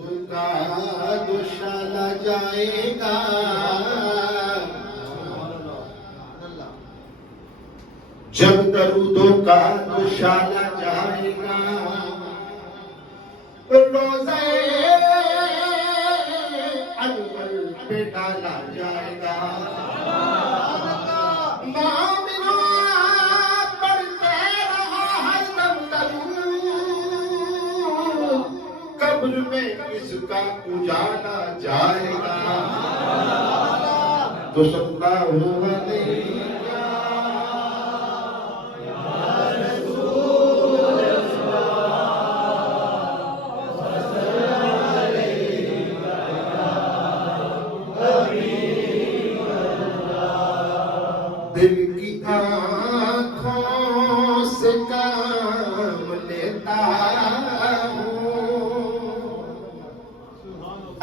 का दुशाला जाएगा, जब दरूदों का दुशाला जाएगा, रोज़े अनवर पे डाला जाएगा। मोमिनों पढ़ते रहो हरदम दरूद, कब्र में इसका उजाला जाएगा। तो सल्लल्लाहु अलैहि दिल की आँखों से काम लेता हूँ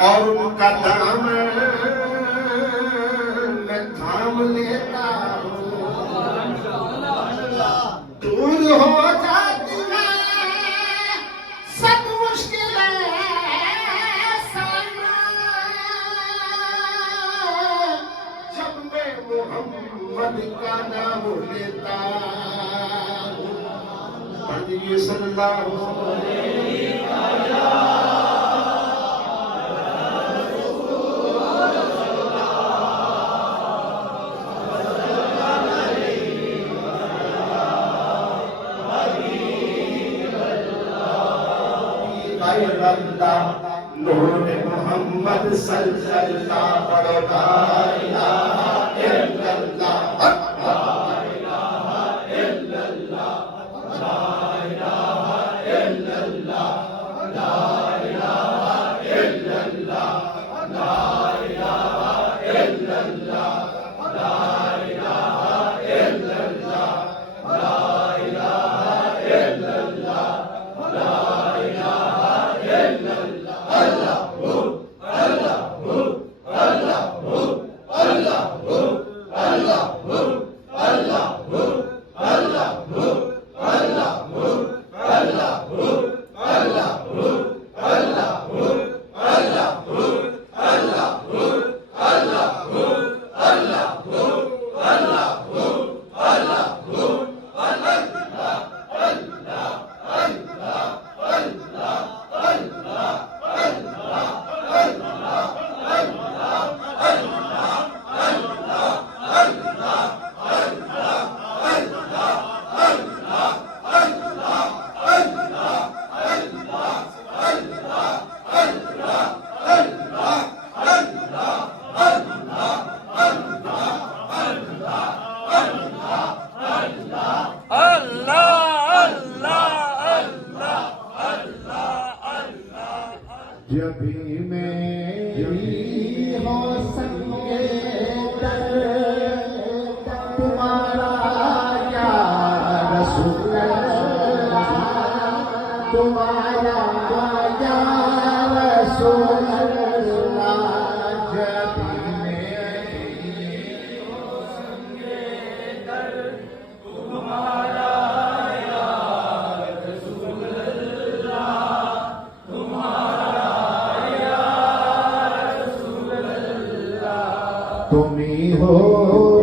और उनका दामन मैं थाम लेता हूँ। दूर हो जाती है सब मुश्किलें जब मैं मोहम्मद का नाम लेता हूँ। पढ़िए सल्लल्लाहु अलैहि वसल्लम। नूरे मोहम्मद सल्लल्लाहु अलैहि जब भी मेरी हो संगे दर तुम्हारा या रसूल अल्लाह, तुम्हारा या रसूल अल्लाह। जब भी मेरी हो संगे दर तुम्हारा या रसूल अल्लाह, तुम्हारा तुम ही हो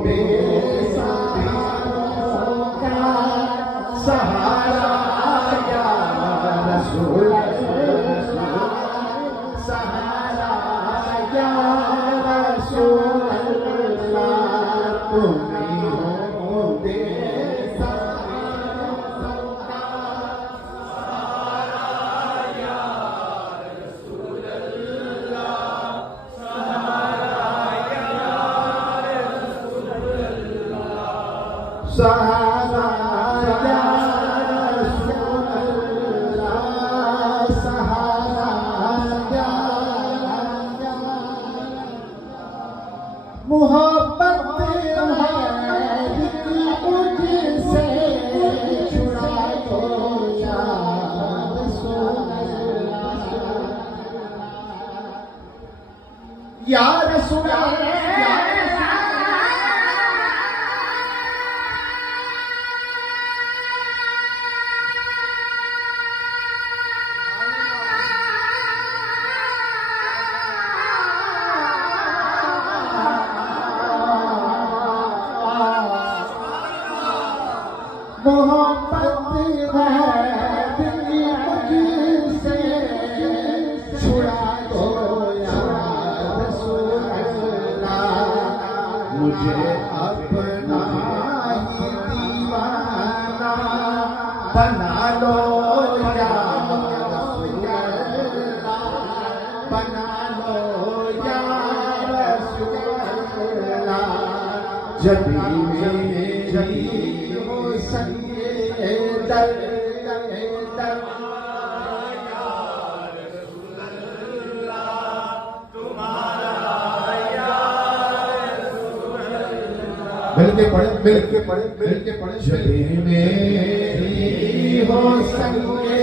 बेसहारों का सहारा या रसूल अल्लाह, सहारा या रसूल अल्लाह। तुम ही हो बेसहारों का सहारा या रसूल अल्लाह, सहारा या रसूल अल्लाह, सहारा या मोहब्बत है मुझसे छुड़ा दो या रसूल अल्लाह, या रसूल अल्लाह। जब मेरी हो संगे दर मिलके पढ़े जब मेरी हो संगे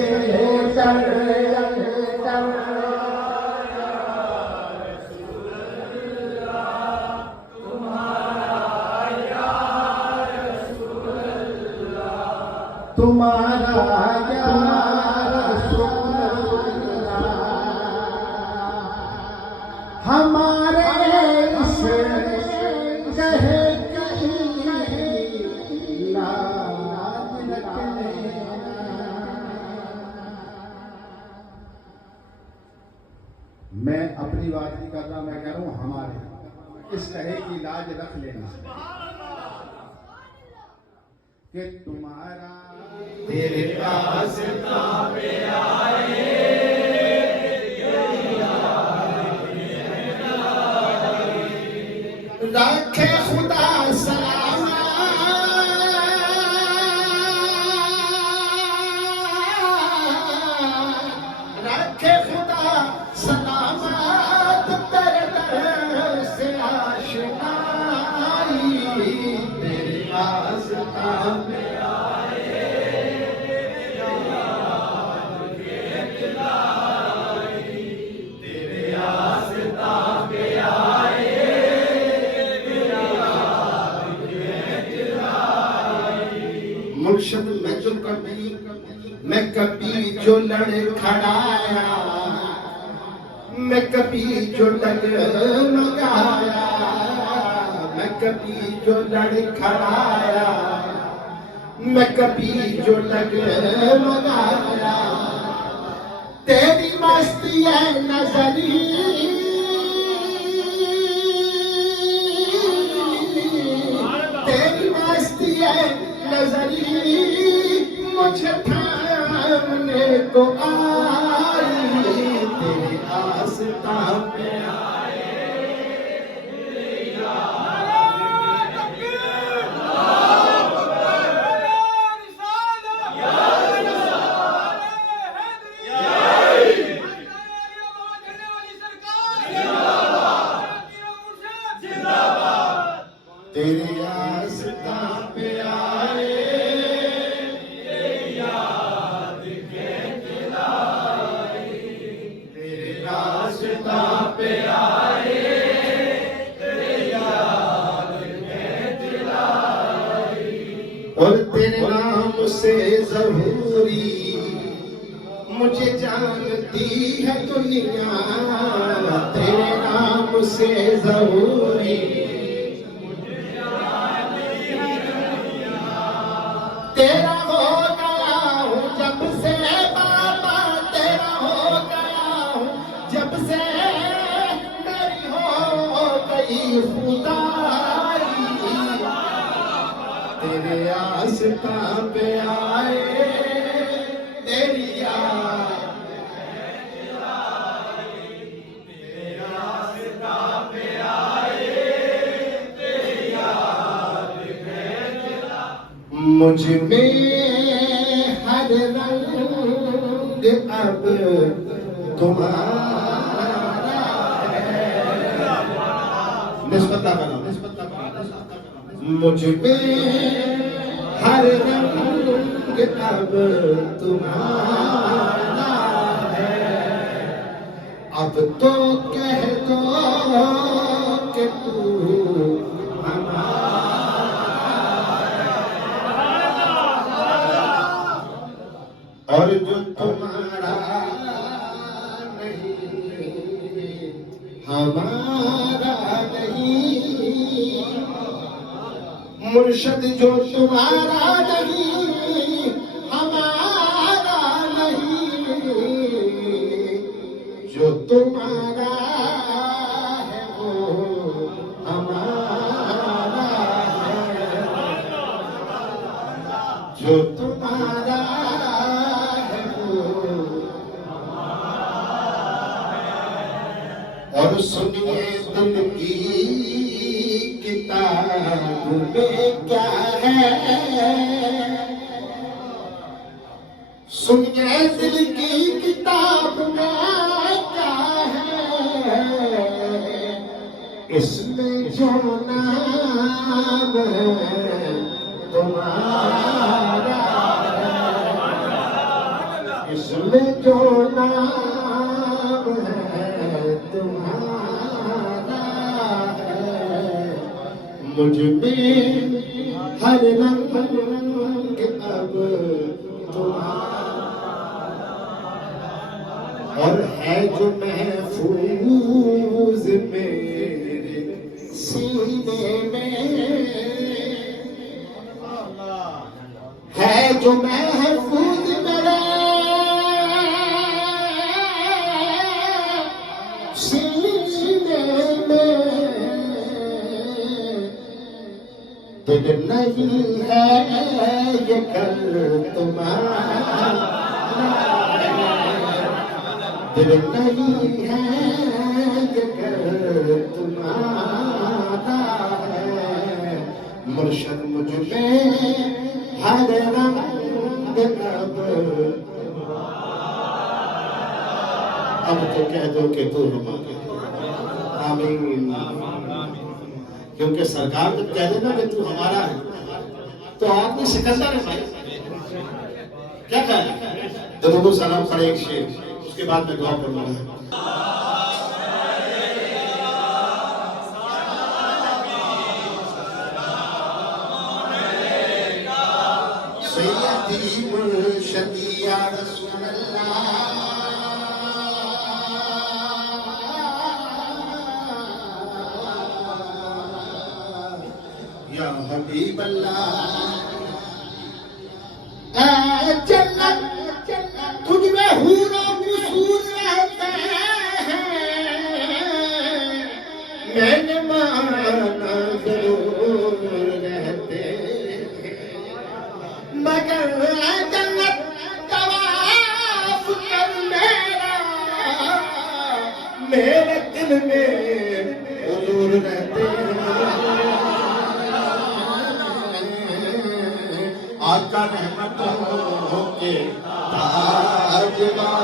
तुम्हारा हमारे इस कहे मैं अपनी बात नहीं कर रहा, मैं कह रहा हूं हमारे इस कहे की लाज रख लेना कि तुम्हारा तेरे रास्ता पे आए रखे खुदा सलामत रखे खुदा सलामत तेरे दर से आशनाई तेरे रास्ता पे मुर्शद मैं कभी जो लड़ खड़ाया मैं कभी जो डगमगाया मैं कभी जो लड़ खड़ाया मैं कभी जो डगमगाया तेरी मस्ती है नजरी तेरी मस्ती है नजरी मुझे थामने को आई तेरे आस्था पे तेरे आस्था पे आए पे आए और तेरे नाम से ज़हूरी मुझे जानती है दुनिया तेरे नाम से ज़हूरी तेरा हो गया हूँ जब से बाबा तेरा हो गया हूँ जब से मेरी हो गई खुदाई तेरे आस्था पे आए तेरी याद तेरे आस्था पे आए तेरी याद मुझ में हर रंग अब तुम्हारा निस्बता बना मुझ में हर रंग अब तुम्हारा है अब तो कह दो कि तू और जो तुम्हारा नहीं हमारा नहीं मुर्शद जो तुम्हारा नहीं हमारा नहीं जो तुम्हारा है वो हमारा है जो तुम्हारा और सुनिए दिल की किताब में क्या है, सुनिए दिल की किताब में क्या है, इसमें जो नाम है तुम्हारा, इसमें जो नाम है तुम्हारा है, मुझ में हर रंग अब तुम्हारा, और है जो महफूज मेरे सीने में, है जो महफूज मेरे सीने में, दिल नहीं है ये कल तुम्हारा, दिल नहीं है ये कल तुम्हारा है, मुर्शद मुझ में हर रंग अब तो कह दो कि तू हमारे, आमीन। क्योंकि सरकार जब कह देना कि तू हमारा है तो आपने सिकंदर है भाई, क्या कह दरूद सलाम पढ़े एक शेर, उसके बाद मैं दुआ करूंगा। सैयदी मुर्शदी या रसूल अल्लाह, या हबीब अल्लाह, जन्नत तुझ में हूरों कुसूर रहते हैं, मैंने माना जरूर रहते मगर जन्नत तवाफ कर मेरे दिल में हुजूर रहते हैं, आका रहमतों के ताजदार